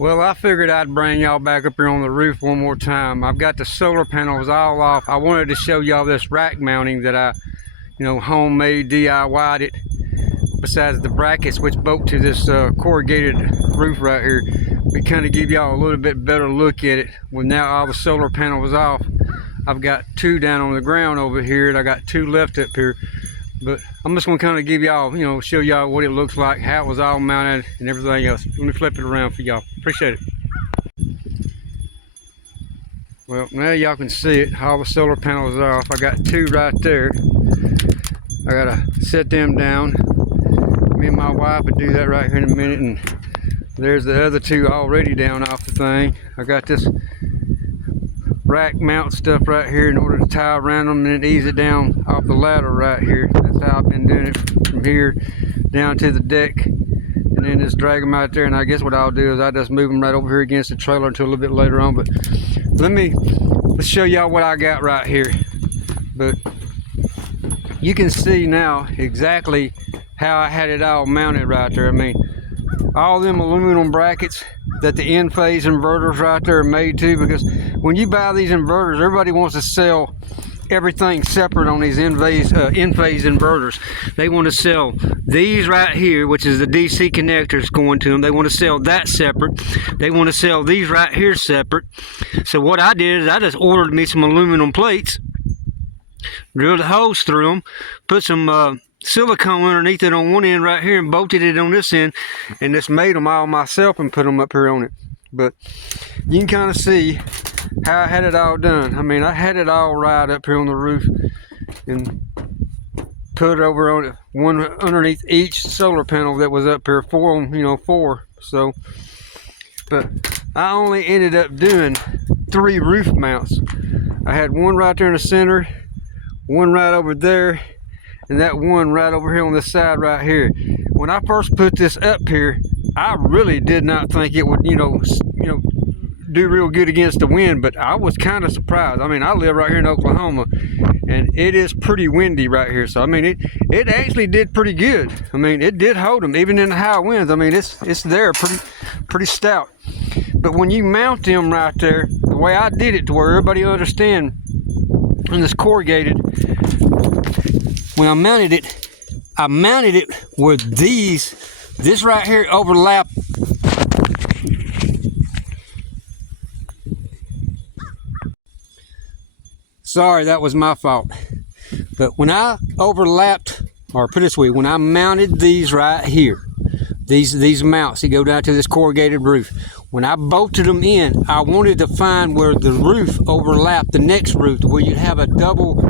Well, I figured I'd bring y'all back up here on the roof one more time. I've got the solar panels all off. I wanted to show y'all this rack mounting that I, homemade, DIY'd it. Besides the brackets which bolt to this corrugated roof right here, we kind of give y'all a little bit better look at it. Well, now all the solar panels off. I've got two down on the ground over here, and I got two left up here. But I'm just going to kind of give y'all, show y'all what it looks like, how it was all mounted, and everything else. Let me flip it around for y'all. Appreciate it. Well, now y'all can see it. All the solar panels are off. I got two right there. I got to set them down. Me and my wife would do that right here in a minute. And there's the other two already down off the thing. I got this rack mount stuff right here in order to tie around them and then ease it down off the ladder right here. That's how I've been doing it from here down to the deck, and then just drag them out there. And I guess what I'll do is I just move them right over here against the trailer until a little bit later on. But let's show y'all what I got right here. But you can see now exactly how I had it all mounted right there. I mean, all them aluminum brackets that the in-phase inverters right there are made to, because when you buy these inverters, everybody wants to sell everything separate on these in-phase inverters. They want to sell these right here, which is the DC connectors going to them. They want to sell that separate. They want to sell these right here separate. So what I did is I just ordered me some aluminum plates, drilled holes through them, put some silicone underneath it on one end right here and bolted it on this end, and just made them all myself and put them up here on it. But you can kind of see how I had it all done. I mean, I had it all right up here on the roof and put it over on it, one underneath each solar panel that was up here, four. So, but I only ended up doing 3 roof mounts. I had one right there in the center, one right over there, and that one right over here on this side right here. When I first put this up here, I really did not think it would, do real good against the wind, but I was kind of surprised. I mean, I live right here in Oklahoma, and it is pretty windy right here. So I mean, it actually did pretty good. I mean, it did hold them even in the high winds. I mean, it's there pretty stout. But when you mount them right there, the way I did it to where everybody understand, and this corrugated, when I mounted it with this right here overlap. Sorry, that was my fault. But when I overlapped, or put it this way, when I mounted these right here, these mounts that go down to this corrugated roof, when I bolted them in, I wanted to find where the roof overlapped the next roof, where you'd have a double,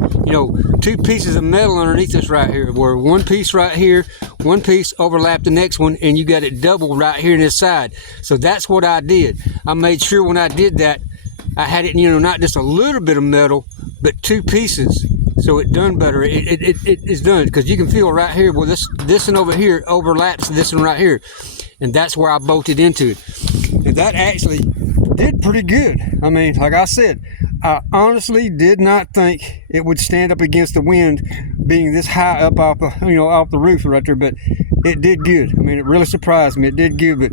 2 pieces of metal underneath this right here, where one piece right here, one piece overlapped the next one, and you got it double right here in this side. So that's what I did. I made sure when I did that, I had it, not just a little bit of metal, but 2 pieces. So it done better. It is done, because you can feel right here where this one over here overlaps this one right here, and that's where I bolted into it. And that actually did pretty good. I mean, like I said, I honestly did not think it would stand up against the wind, being this high up off the roof right there. But it did good. I mean, it really surprised me. It did good. But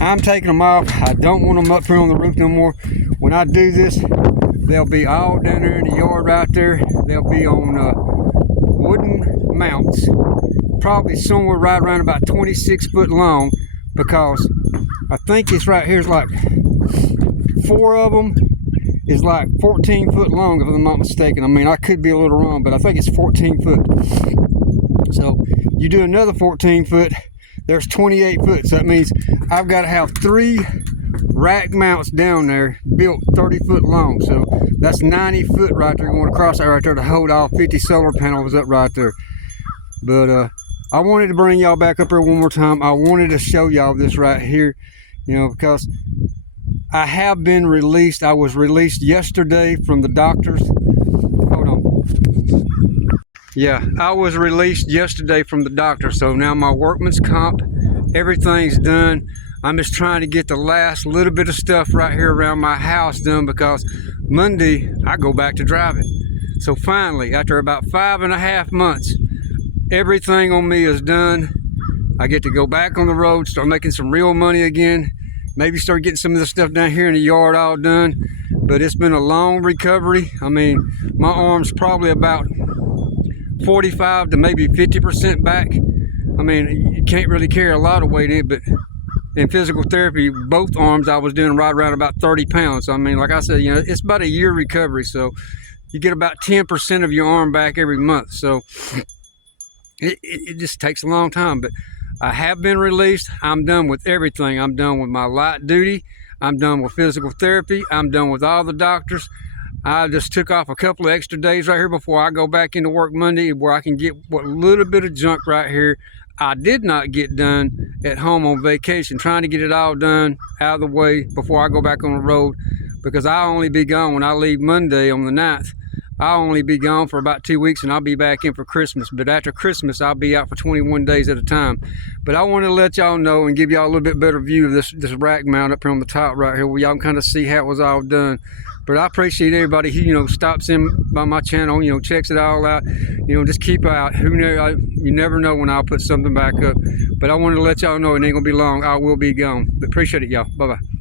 I'm taking them off. I don't want them up here on the roof no more. When I do this, they'll be all down there in the yard right there. They'll be on wooden mounts, probably somewhere right around about 26 foot long, because I think this right here is like 4 of them is like 14 foot long, if I'm not mistaken. I mean, I could be a little wrong, but I think it's 14 foot. So you do another 14 foot, there's 28 foot. So that means I've got to have 3 rack mounts down there built 30 foot long. So that's 90 foot right there going across that right there to hold all 50 solar panels up right there. But I wanted to bring y'all back up here one more time. I wanted to show y'all this right here, because I have been released. I was released yesterday from the doctors. Hold on. Yeah, I was released yesterday from the doctor. So now my workman's comp, everything's done. I'm just trying to get the last little bit of stuff right here around my house done, because Monday I go back to driving. So finally, after about 5.5 months, everything on me is done. I get to go back on the road, start making some real money again, maybe start getting some of this stuff down here in the yard all done. But it's been a long recovery. I mean, my arm's probably about 45 to maybe 50% back. I mean, you can't really carry a lot of weight in it, but in physical therapy, both arms I was doing right around about 30 pounds. So, I mean, like I said, you know, it's about a year recovery. So you get about 10% of your arm back every month. So it just takes a long time. But I have been released. I'm done with everything. I'm done with my light duty. I'm done with physical therapy. I'm done with all the doctors. I just took off a couple of extra days right here before I go back into work Monday, where I can get what little bit of junk right here I did not get done at home on vacation, trying to get it all done out of the way before I go back on the road, because I'll only be gone when I leave Monday on the 9th. I'll only be gone for about 2 weeks, and I'll be back in for Christmas. But after Christmas, I'll be out for 21 days at a time. But I want to let y'all know and give y'all a little bit better view of this rack mount up here on the top right here, where y'all can kind of see how it was all done. But I appreciate everybody who, you know, stops in by my channel, you know, checks it all out. You know, just keep out. You never know when I'll put something back up. But I wanted to let y'all know it ain't gonna be long. I will be gone. But appreciate it, y'all. Bye-bye.